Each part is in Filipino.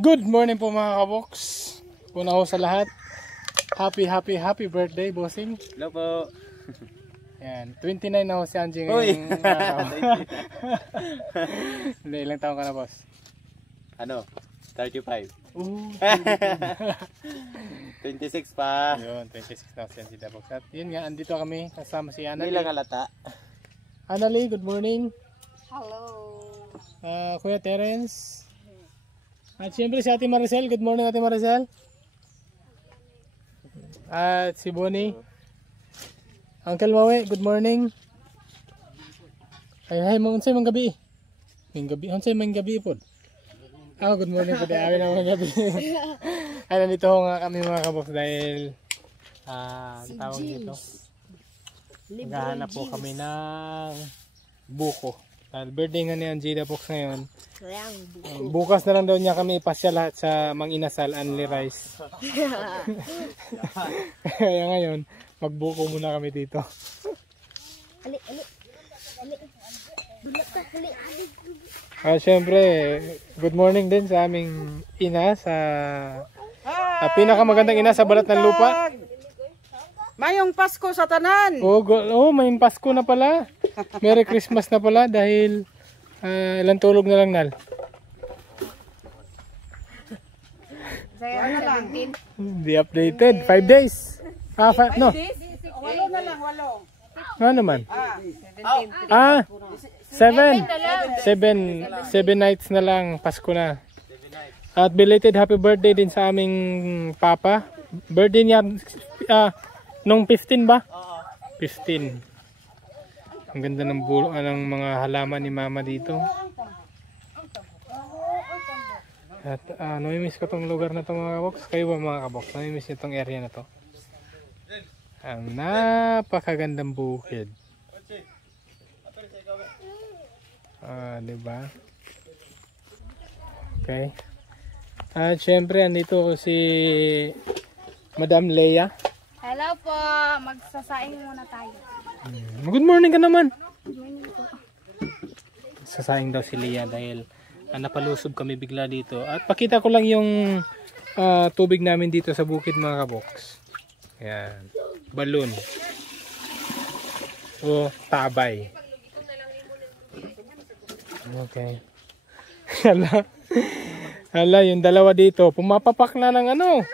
Good morning po mga kabox. Una ho sa lahat, happy birthday bossing. Hello po. Yan, 29 na ho si Angie ngayon. Uy! Hindi, ilang taon ka na boss? Ano? 35. 26 pa. Yun, 26 na si Angie Dabox. At yun nga, andito kami kasama si Annalie. Ilang alata? Annalie, good morning. Hello. Kuya Terence. At siyempre si Ate Maricel. Good morning Ate Maricel. At si Bonnie. Uncle Mawe, good morning. Ay, unsay man gabi? Unsay man gabi po? Good morning po. Awi na mga gabi. Ay, nandito nga kami mga kabox dahil tawag dito. Maghahanap po kami ng buko. Dahil birthday nga ni Angie Dabox ngayon. Bukas na lang daw niya kami ipasya lahat sa Mang Inasal Only Rice. Kaya ngayon, magbuko muna kami dito. Siyempre, good morning din sa aming ina sa pinakamagandang ina sa balat ng lupa. Mayong Pasko sa tanan. Mayong Pasko na pala. Merry Christmas na pala dahil ilang tulog na lang nal. Ano lang? Hindi updated. 5 days. No. 8 na lang, 8. Ano naman? 7 nights na lang. Pasko na. At belated happy birthday din sa aming papa. Birthday niya nung 15 ba? 15. Ang ganda ng ng mga halaman ni mama dito. At namimiss ko tong lugar na to mga kabox. Kayo ba mga kabox? Namimiss nyo tong area na to. Ang napakagandang bukid. Diba? Okay. At syempre andito si Madam Leia. Hello po. Magsasaing muna tayo. Good morning ka naman. Good morning po. Sasaing daw si Leia dahil napalusob kami bigla dito. At pakita ko lang yung tubig namin dito sa bukid mga kabox. Ayan. Balon. O tabay. Okay. Hala, yung dalawa dito. Pumapapak na ng ano.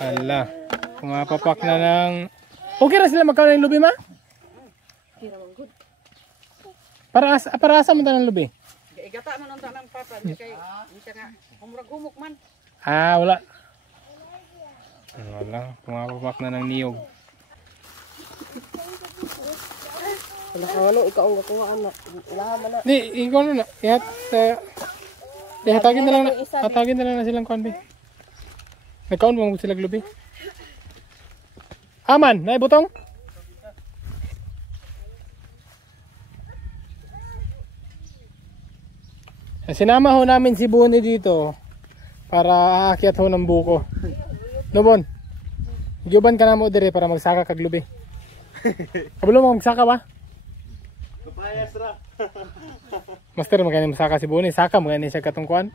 Hala. Pumapapak na ng... Okay na sila magkaroon ng lubi ma? Para asa mo tayo ng lubi? Igata mo nung tanang papa. Kaya nga, humurag-humok man. Wala. Wala. Pumapapak na ng niyog. Ano, ikaw ang gakuha anak. Ilahaman na. Di, ikaw na. Hatagin na lang na silang konti. Nagkaon mo sila lubi? Aman, naibutong? Sinama ho namin si Bonnie dito para aakyat ho ng buko. No Bon? Giuban ka na mo dire para magsaka kag lubi. Kabalo mo magsaka ba? Papayas ra. Master magani magsaka si Bonnie, saka magani siya katungkuan.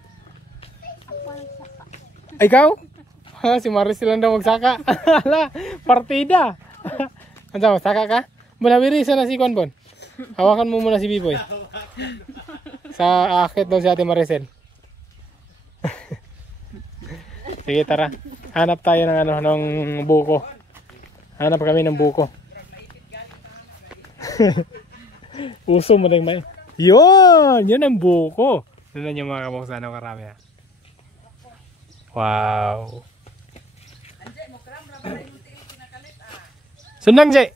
Ikaw? Si Maris lang daw magsaka. Hala, partida. Ano magsaka ka? Malawiri na si Kwan Bon. Hawakan mo muna si B-Boy. Sa akit daw si Ate Maricel. Sige tara. Hanap tayo ng ng buko. Hanap kami ng buko. Uso mo na yung Yun ang buko. Doon yung mga kabuksan ng karami ha. Wow. Sundang Jay.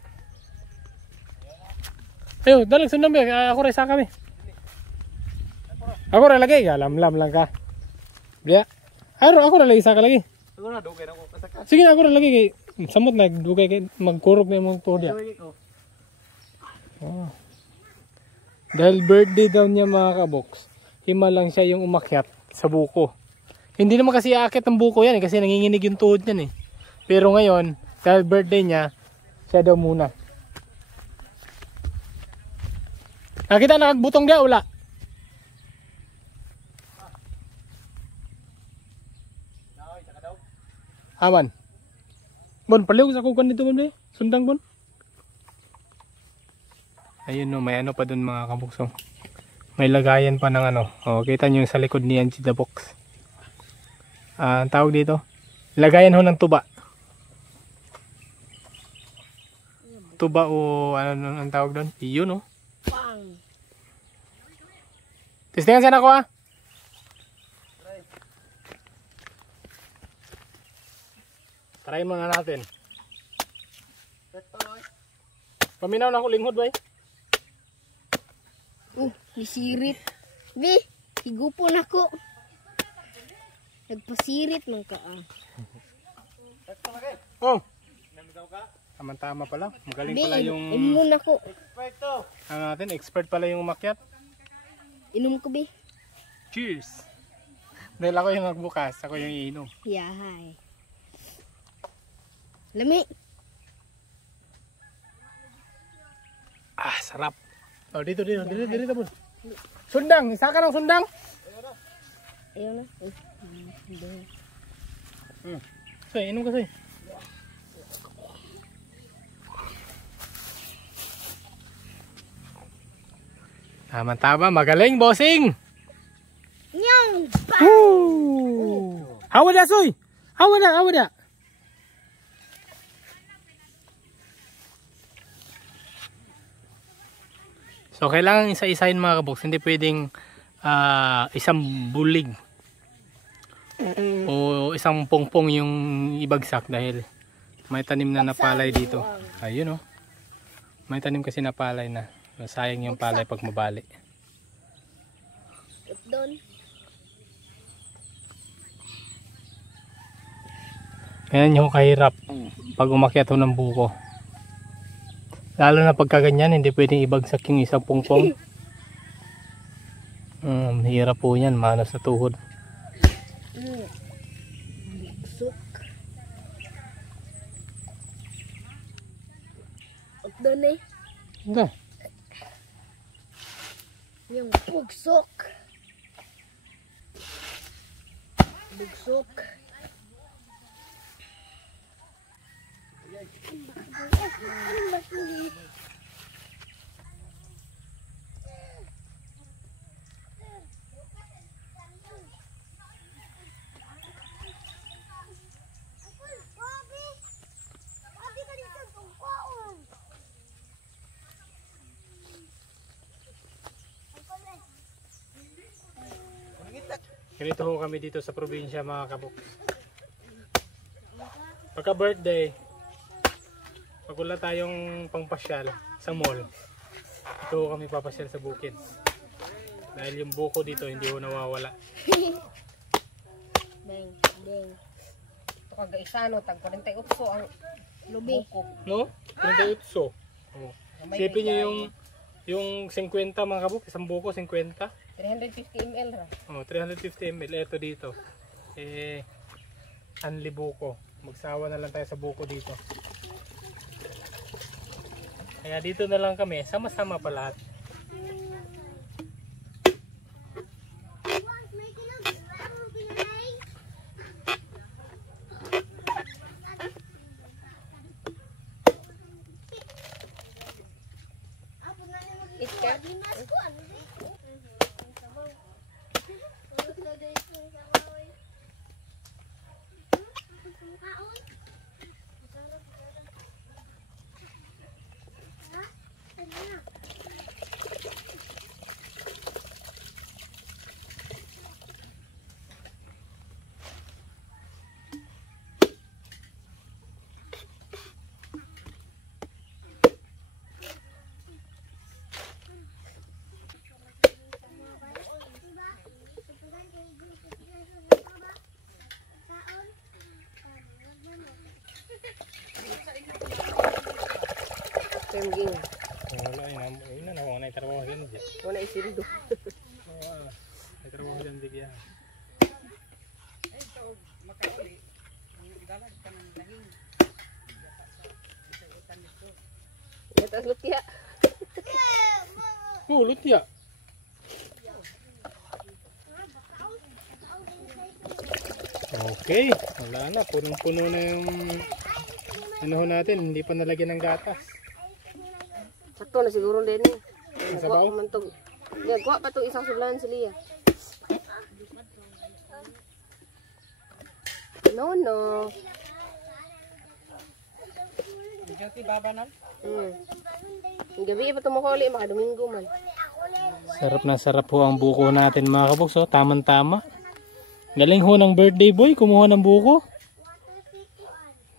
Ayo, dalag sundang ba? Ako rin sa kami. Ako rin lagi. Lamlam lang ka. Biya. Ako rin lagi sa ka lagi. Sige na ako rin lagi. Samot na. Dugay kay magkurog na yung tuhod ya. Dahil birthday daw niya mga kabox. Hima lang siya yung umakyat sa buko. Hindi naman kasi aakyat ng buko yan kasi nanginginig yung tuhod yan eh. Pero ngayon, dahil birthday niya, siya daw muna. Nakita nakagbutong dia ula. Aman. Bon, paliw sa kukan dito, bon, be. Sundang, bon. Ayun, no, may ano pa dun mga kabuks. Oh. May lagayan pa ng ano. Oh, kita nyo sa likod ni Angie the Box. Ang tawag dito. Lagayan ho ng tuba. Tuba o ano ang tawag doon? Iyon, no? Pang. Testingan sana ko, ah. Try muna natin. Paminaw na ako linghod, bay. Nisirit. Bi, higupon ako. Nagpasirit man ka ah. Oh. Tama-tama pala. Magaling Bi, pala yung inom ako. ano natin, expert pala yung umakyat. Inom ko, Bi. Cheers. Dahil ako yung nagbukas, ako yung iinom. Yahay. Lami. Ah, sarap. Oh, dito. Bun. Sundang, isa ka ng sundang. Ayaw na. Say, inom ka, say. Tama-tama, magaling, bossing. Nyong! Woo! Hawa da, soy. Hawa da. So, kailangan isa-isahin mga kaboks. Hindi pwedeng isang bulig o isang pongpong yung ibagsak dahil may tanim na napalay dito. Ayun, oh. May tanim kasi napalay na. Sayang yung palay pag mabali. Doon. Ganyan yung kahirap pag umakyat ho ng buko. Lalo na pagka ganyan, hindi pwedeng ibagsak yung isang pongpong. Hirap po yan, manos sa tuhod. Busok. Doon eh. Ito. Yung bugsok. Bugsok. Ganito ho kami dito sa probinsya mga kabuk. Pagka birthday, pag wala tayong pangpasyal sa mall, ito ho kami papasyal sa bukid. Dahil yung buko dito hindi ho nawawala. Deng. Ito kag isano tag 48 ang lubi. No? 28. Oh. Sipin nyo yung 50 mga kabuk, isang buko 50. 350 ml ra. Oh, 350 ml. Ito dito. Anli buko. Magsawa na lang tayo sa buko dito. Kaya dito na lang kami. Sama-sama pa lahat. Pemging. Wala yun. Yun na ako. Naitrabaho yan. Wala isildo. Naitrabaho yan. Bigyan. Yatas lutya. Lutya. Okay, wala na. Punong-puno na yung ano ho natin. Hindi pa nalagyan ng gatas. Sakto na siguro din eh. Ang sabaw? Nagkuha pa itong isang sublan si Lia. No. Ang gabi pa tumukuli, makadomingo man. Sarap na sarap ho ang buko natin mga kaboks. Oh. Tamang-tama. Galing ho ng birthday boy. Kumuha ng buko.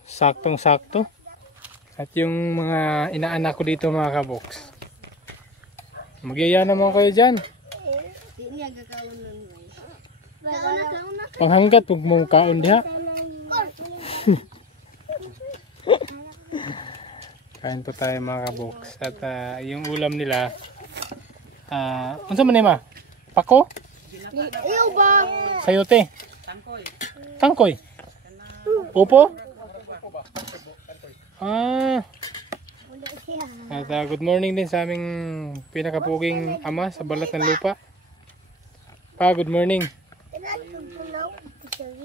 Saktong-sakto. At yung mga inaanak ko dito mga kaboks. Magyaya naman kayo dyan. Panghanggat, huwag mong kaon diha. Kain po tayo mga kaboks. At yung ulam nila, unsa man ma? Pako? Iyo ba? Sayote? Tangkoy. Upo? At good morning din sa aming pinakapuging ama sa balat ng lupa. Good morning.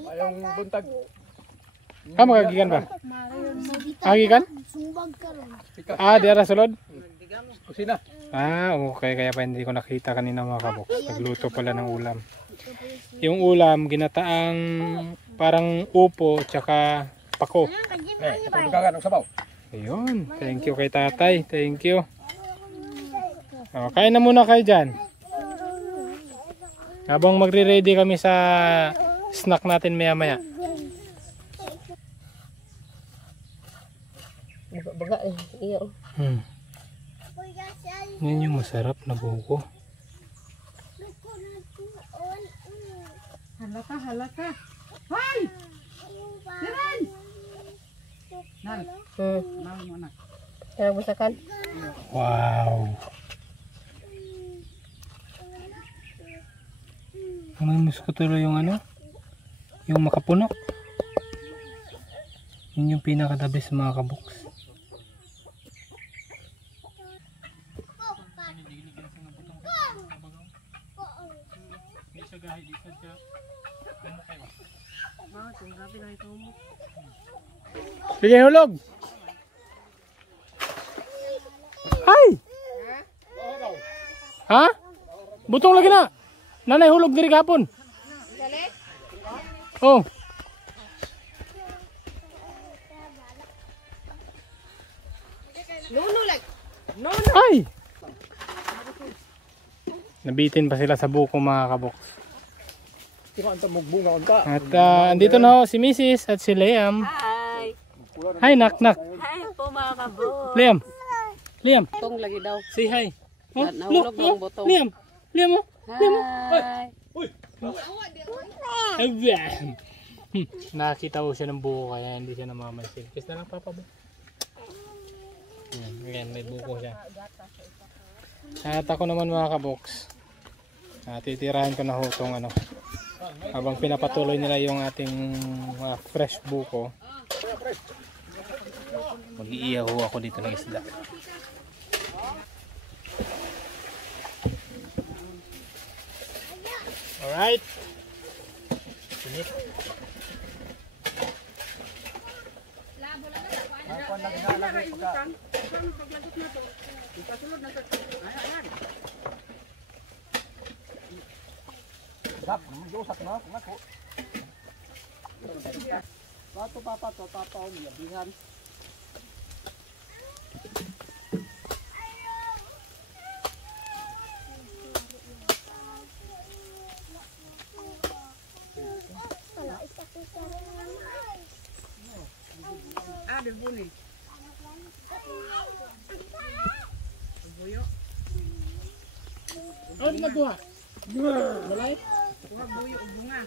Ayong buntag. Magagigan ba? Magigikan? Sumbag ka ron. Diara sulod? Kusina. Okay. Kaya pa hindi ko nakita kanina mga kaboks. Nagluto pala ng ulam. Yung ulam, ginataang parang upo tsaka pako. Pagkagan ng sabaw. Ayun. Thank you kay tatay. Thank you. Kain na muna kayo dyan. Habang magre-ready kami sa snack natin maya-maya. Baga eh. Iyo. Yan yung masarap na buko. Halata. Hoy! Diren! Nal, nal mo na. Kaya busakan. Wow. Mamimiss ko tuloy yung ano? Yung makapuno. Yun yung pinaka-the best mga kaboks. Bigay hulog. Ay! Ha? Butong lagi na. Nanay hulog diri gapon. Oh. Ay! Nabitin pa sila sa buko mga kaboks. At andito na ho si Mrs. at si Liam. Hi! Hi, knock. Hi po mga kabog. Liam. Butong lagi daw. Say hi. Oh, Nahulog daw ang butong. Liam. Hi! Nakita ko siya ng buko kaya hindi siya namamansin. Kiss na lang papa ba? Ayan, may buko siya. At ako naman mga kaboks. Titirahan ko na ho itong ano. Habang pinapatuloy nila yung ating fresh buko. Mag-iiyaw ako dito ng isda. Alright. Sinip. Delbunin. Buyo. Oh, di nagkuha. Malay? Kuha buyo o bunga.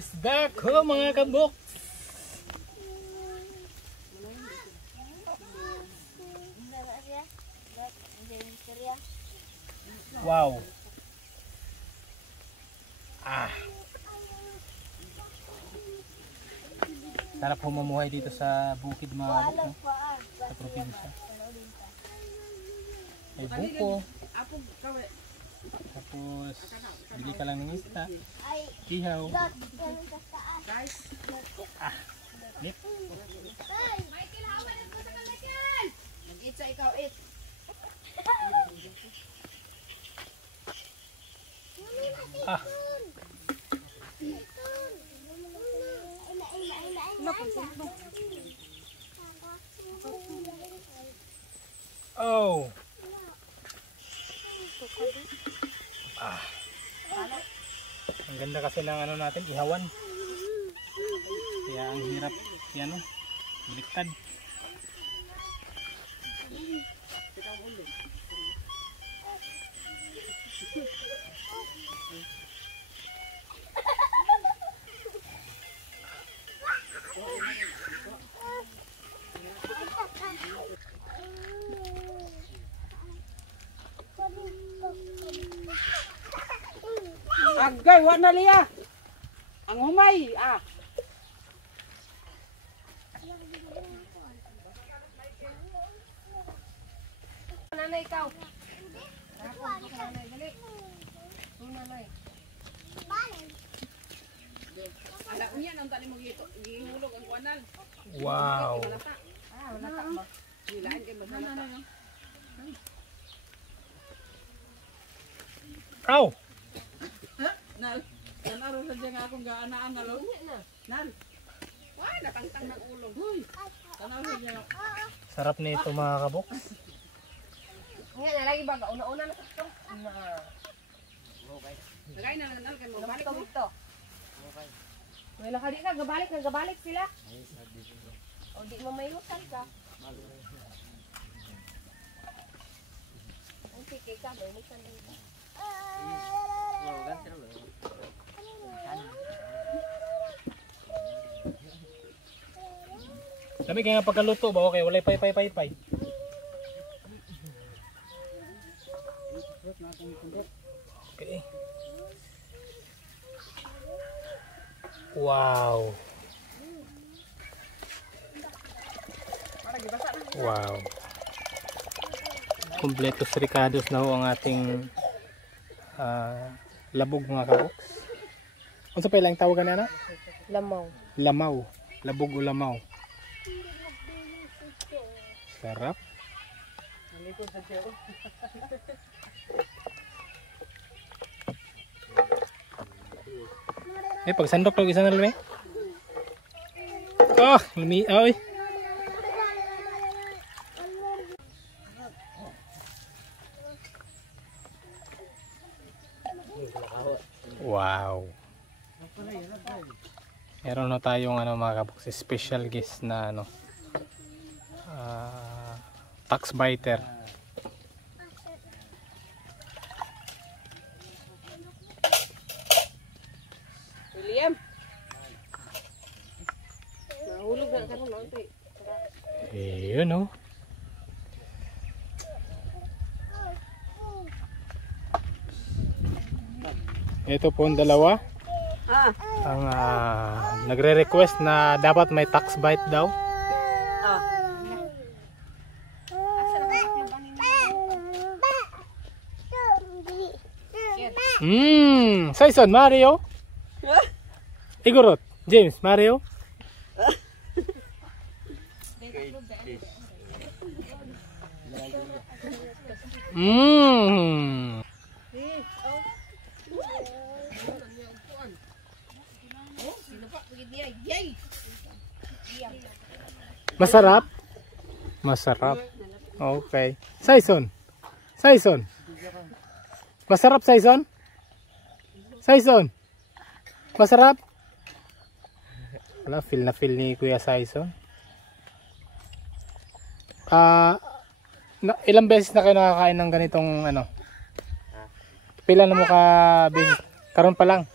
is back home mga kabok. Wow. Sarap humumuhay dito sa bukid mga kabok, no? Sa probinsya. May buko. Tapos bili ka lang ng isda. Ihaw. Nip. Mag-eat sa ikaw, eat. Oh. Ang ganda kasi ng ano natin, ihawan. Kaya ang hirap yan, no? Baliktad. Agay, wala na liya. Ang humay, Nanay, ikaw. Nanay, dali. Nanay. Alam niya, nang tali mo gihulog ang kuwanan. Wow. Wala ka ba? Nilaan kayo masalata. Ow. Nal, nanaro sa dyan akong gaanaan na lo. Nal, wala, natangtang ng ulo. Huy, nanaro sa dyan. Sarap nito mga kabok. Nga na lagi ba? Una-una na ito. Nagay na nal, kayo Balik magbalik mo. dito. Wala ka di ka, gabalik sila. O di mo may hotel ka. Ang sige ka, may hotel dito. Dami kaya nga pagkaluto ba? Okay, walay pay. Okay. Wow. Wow. Kompletos ricados na ho ang ating labog mga kaboks. Ano sa pailang tawagan na na? Lamaw. Lamaw. Labog o lamaw. Sarap. Pag sandok lagi isa na lumi. Lumi. Oy. Wow. Meron na tayong mga kaboks, special guest na tax biter. William. Nahulog na ka rin, Auntie. Ayun oh. Ito po ang dalawa. Ang nagre-request na dapat may tax bite daw. Saison, Mario. Igorot, James, Mario. Masarap. Masarap. Okay. Saison. Saison. Masarap Saison? Saison. Masarap? Wala, feel na feel ni Kuya Saison. Ilang beses na kayo nakakain ng ganitong Pila na mo ka beses? Karon pa lang.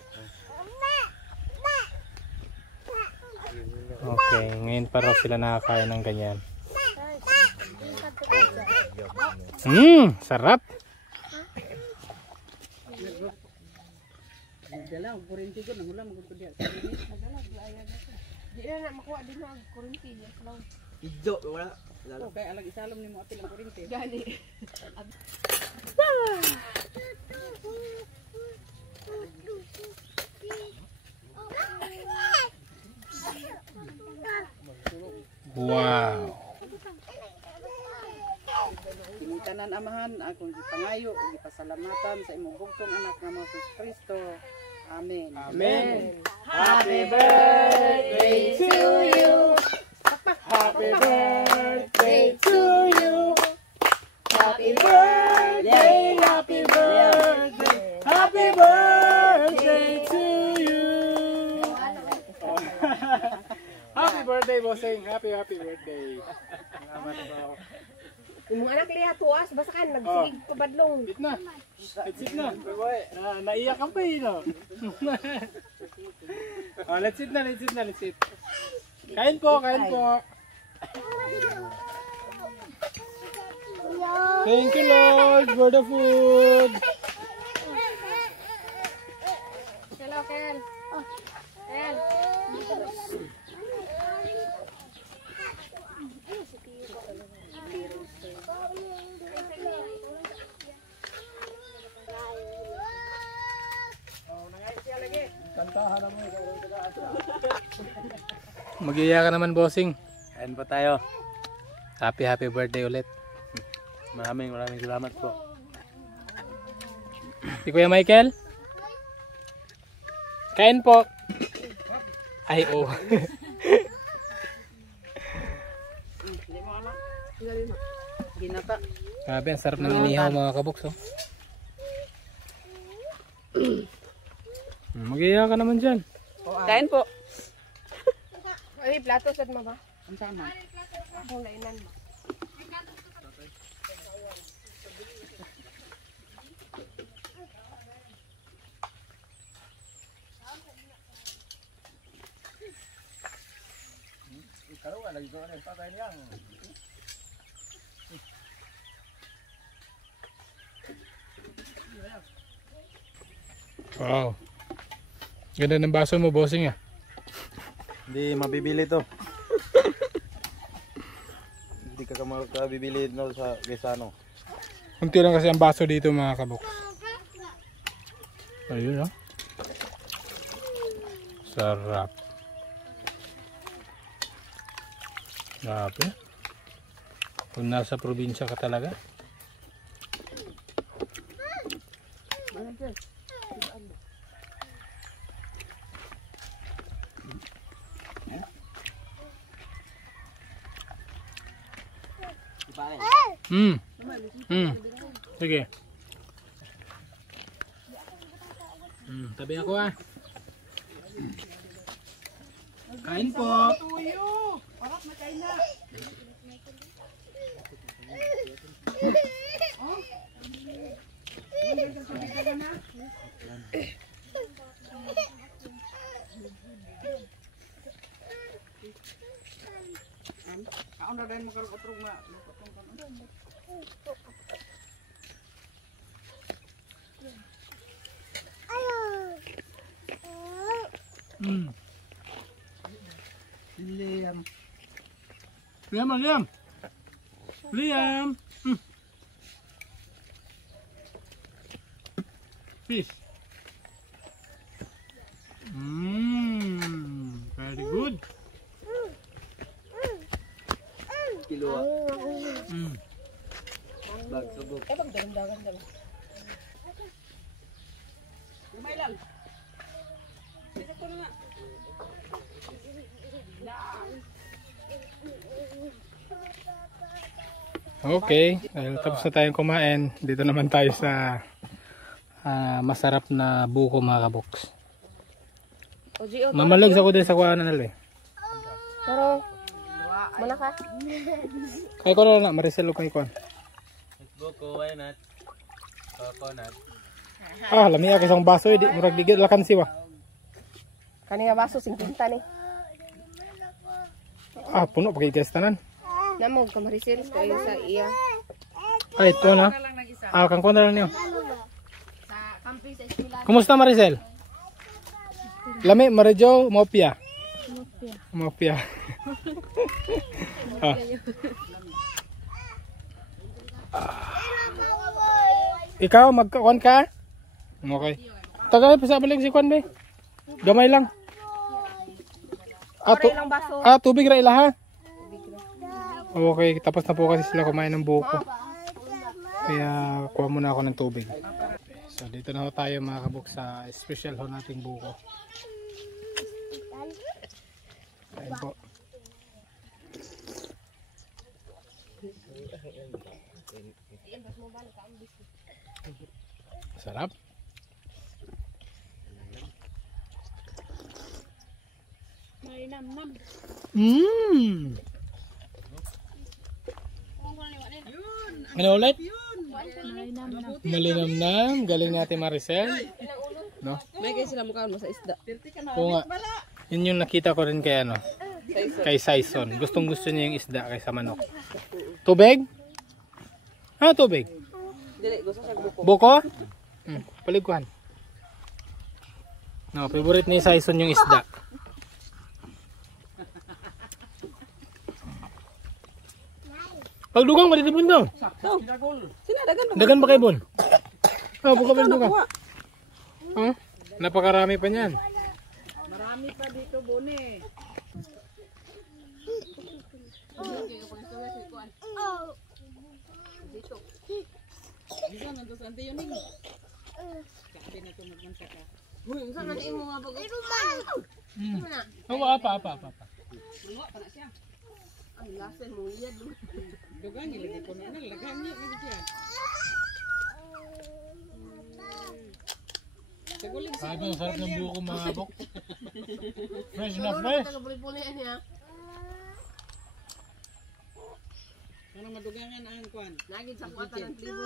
Okay, ngayon pa raw sila nakakain ng ganyan. Sarap. Dala, kurinti ko nang ulam magud diya. Di na makuha din na ang kurinti niya. Ijo, wala. Okay, alag isalom ni mo atil ang kurinti. Gani. Wow. Kini tanan amahan akong gipangayo ug gipasalamatan sa imong bugtong anak nga mga Jesus Kristo. Amen. Amen. Happy birthday to you. Happy birthday to you. Happy birthday. Happy birthday. Happy birthday to you. Happy birthday, bossing. Happy birthday. Salamat po. Imong anak liha tuwas basta kan nagsigig pabadlong. Sit na. Let's sit na. Naiyak ka pa eh, no? Let's sit na, let's sit na, let's sit. Kain po, kain po. Thank you, Lord, for the food. Hello, Kel. Kel. Mag-iya ka naman, bossing. Kain pa tayo. Happy birthday ulit. Maraming salamat po. Si Kuya Michael? Kain po. Ay, oh. Ginata. Grabe, ang sarap ng inihaw mga kaboks, oh. Mag-iya ka naman dyan. Kain po. Ay, plato sad mo ba? Unsa man? Akong lainan mo. Wow. Ganda ng baso mo, bossing, ah. Hindi mabibili to. Hindi ka makabibili no sa Quezano. Kunti lang kasi ang baso dito mga kaboks. Ayun, oh. Sarap. Grabe. Kung nasa probinsya ka talaga. Sige. Tabi ako, ah. Kain po. Tuyo. Parak na kain na. Kaon na din mo karon otrong nga. Liam. Liam. Fish. Very good. Kilo. Lag subok. Eh, pagdagan lang. Lumay lang. Bisa ko na nga. Okay, dahil tapos na tayong kumain, dito naman tayo sa masarap na buko mga kaboks. Mamalag ako din sa kuhanan nila eh. Pero, mana ka? Kaya ko na lang, Maricel o kay Kwan. Buko, why not? Coconut. Lamia kisang baso eh, di murag digit lakan siwa. Kani nga baso, 50 ni. puno pa guys tanan. Namog ka Maricel kayo sa iya. Ay, ito na. Kang ko na lang niyo. Sa camping sa eskwela. Kumusta Maricel? Lami, Marijo, Mopia. Mopia. Ikaw, magkakuan ka? Okay. Tagay, pasabalik si Kwan, be. Gamay lang. Ilang baso. Tubig ra ila ha? Okay, tapos na po kasi sila kumain ng buko. Kaya kuha muna ako ng tubig. So dito na ho tayo mga kabuk sa special ho nating buko. Ayan po. Sarap. Ano ulit? Malinamnam. Galing natin Maricel. No? May kayo sila mukha mo sa isda. Oo nga. Yun yung nakita ko rin kay ano. Kay Saison. Gustong gusto niya yung isda kaysa manok. Tubig? Tubig. Dili gusto sa buko. Buko? Paliguan. No, favorite ni Saison yung isda. Pagdugang mo dito bun daw. Dagan ba kay bun? Buka ba buka? Napakarami pa niyan. Marami pa dito, Bone. Dito na to sante yun. Kabi na to magmanta ka. Uy, saan man imo nga pag Apa. Luwa pa na siya. ang lasan mo yan. Dugang ilagay ko na lagang niya lagi siya. Sabi ang sarap ng buko mga bok. Fresh na fresh. Tagapuli-pulian niya. Ano madugangan ang kwan? Nagid sa kuwata ng tribo.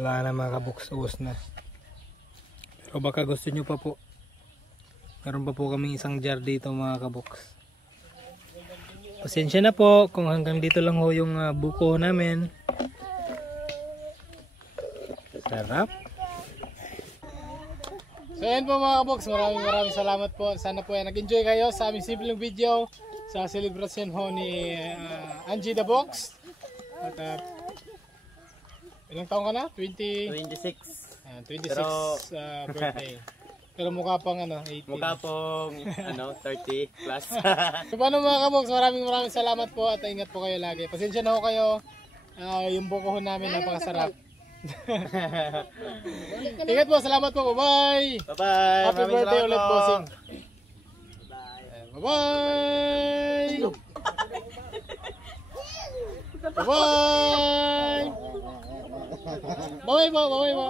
Wala na mga kabuksos na. Pero baka gusto nyo pa po. Meron pa po kami isang jar dito mga kabuks. Pasensya na po kung hanggang dito lang ho yung buko namin. Sarap. So yan po mga kabuks. Maraming salamat po. Sana po nag-enjoy kayo sa aming simpleng video sa celebration ho ni Angie the Box. At ilang taon ka na? 26. 26 birthday. Pero mukha pang 18. Mukha pong 30 plus. So paano mga kaboks, maraming salamat po at ingat po kayo lagi. Pasensya na ho kayo. Yung buko ho namin napakasarap. Ingat po, salamat po. Bye-bye. Bye-bye. Happy birthday ulit bossing. Bye-bye. Bye-bye. Bye-bye po.